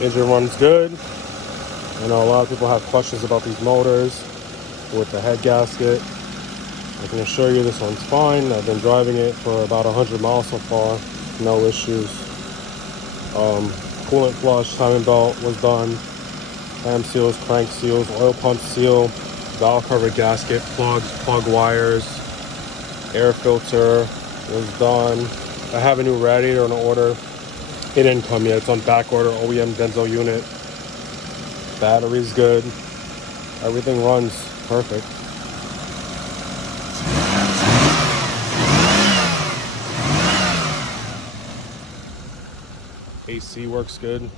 Engine runs good. I know a lot of people have questions about these motors with the head gasket. I can assure you this one's fine. I've been driving it for about 100 miles so far. No issues. Coolant flush, timing belt was done. Cam seals, crank seals, oil pump seal, valve cover gasket, plugs, plug wires, air filter was done. I have a new radiator on order. It didn't come yet. It's on back order, OEM Denso unit. Battery's good. Everything runs perfect. AC works good.